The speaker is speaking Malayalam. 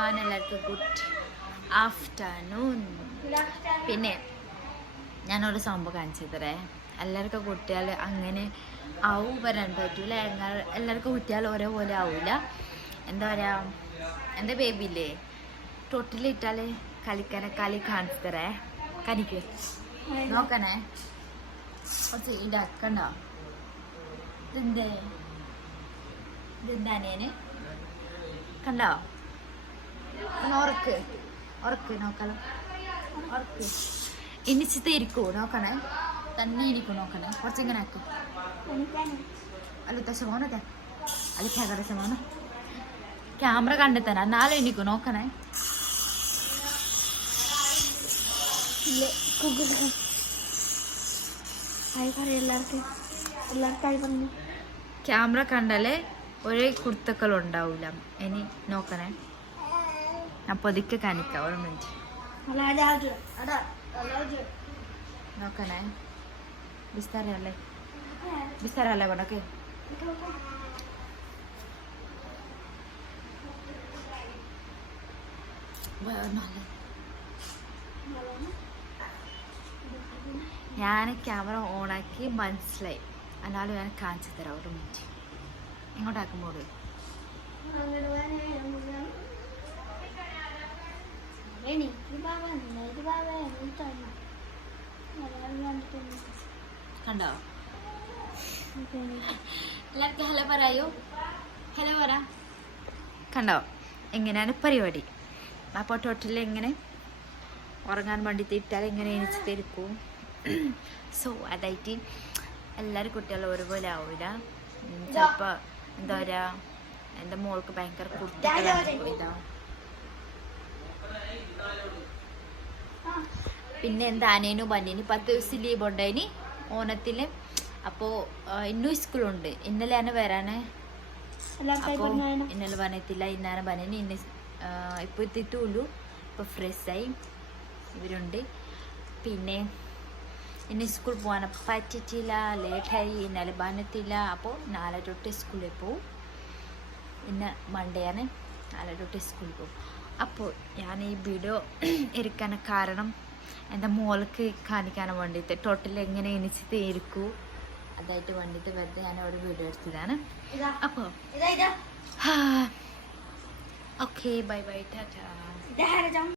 എവരിവൺ, എല്ലാവർക്കും ഗുഡ് ആഫ്റ്റർനൂൺ. പിന്നെ ഞാനൊരു സംഭവം കാണിച്ചു തരേ. എല്ലാവർക്കും കുട്ടികൾ അങ്ങനെ ആവും വരാൻ പറ്റൂല. എല്ലാവർക്കും കുട്ടികൾ ഒരേപോലെ ആവില്ല. എന്താ പറയുക, എൻ്റെ ബേബിയില്ലേ തൊട്ടിലിട്ടാൽ കളി കാണിച്ചു തരേ. കനിക്ക് നോക്കണേ. കുറച്ച് ഇതാക്കണ്ടോ? ഇതെന്താനേന് കണ്ടോ? ഉറക്ക് നോക്കണം. ഉറക്ക് ഇനിച്ചിട്ട് ഇരിക്കൂ. നോക്കണേ, തന്നെ ഇരിക്കും. നോക്കണേ, കുറച്ചിങ്ങനെ ആക്കും. അല്ല ശമോനത്തെ അല്ല കേക്കട്ടെ. ശമോന ക്യാമറ കണ്ടെത്തന്നെ എന്നാലും എനിക്കും. നോക്കണേ, ക്യാമറ കണ്ടാലേ ഒരേ കുർത്തക്കൾ ഉണ്ടാവൂല. ഇനി നോക്കണേ, ഞാൻ പൊതിക്കെ കാണിക്കാം. ഒരു മിനിറ്റ് നോക്കണേ. ബിസ്താരല്ലേ കൊണ്ടൊക്കെ ഞാൻ ക്യാമറ ഓണാക്കി മനസ്സിലായി. എന്നാലും ഞാൻ കാണിച്ചു തരാം. ഒരു മിനിറ്റ് ഇങ്ങോട്ടാക്കുമ്പോൾ കണ്ടോ? എല്ലാവർക്കും ഹലോ പറയൂ. ഹലോ പറ. കണ്ടോ എങ്ങനെയാണ് പരിപാടി? അപ്പോൾ ടോട്ടൽ ഇങ്ങനെ ഉറങ്ങാൻ വേണ്ടിയിട്ട് ഇട്ടാൽ ഇങ്ങനെ എണിച്ചിട്ടിരിക്കും. സോ അതായിട്ട് എല്ലാവരും കുട്ടികളും ഒരുപോലെ ആവില്ല. ചിലപ്പോൾ എന്താ പറയുക, എൻ്റെ മോൾക്ക് ഭയങ്കര കുട്ടികളാണ് ഇതാ. പിന്നെ എന്താ അനേനും ബന്നേനും 10 ദിവസം ലീവ് ഉണ്ടായിന് ഓണത്തിൽ. അപ്പോൾ ഇന്നും സ്കൂളുണ്ട്. ഇന്നലെയാണ് വരാന്. അപ്പോൾ ഇന്നലെ പറഞ്ഞിട്ടില്ല, ഇന്നാണ് ബന്നേന്. ഇന്ന് ഇപ്പോൾ എത്തിയിട്ടുള്ളൂ. ഇപ്പോൾ ഫ്രഷായി ഇവരുണ്ട്. പിന്നെ ഇന്ന് സ്കൂൾ പോകാൻ പറ്റിയിട്ടില്ല, ലേറ്റായി. ഇന്നലെ ബന്നത്തില്ല. അപ്പോൾ 4 തൊട്ട് സ്കൂളിൽ പോവും. ഇന്ന് മൺഡേയാണ്. 4 തൊട്ട് സ്കൂളിൽ പോവും. അപ്പോൾ ഞാൻ ഈ വീഡിയോ എടുക്കാൻ കാരണം എൻ്റെ മോൾക്ക് കാണിക്കാൻ വേണ്ടിയിട്ട് ടോട്ടൽ എങ്ങനെ എണിച്ചിട്ട് ഇരിക്കൂ അതായിട്ട് വേണ്ടിയിട്ട് വെറുതെ ഞാൻ ഒരു വീഡിയോ എടുത്തതാണ്. അപ്പോൾ ഓക്കെ, ബൈ ബൈ, ടാറ്റാ.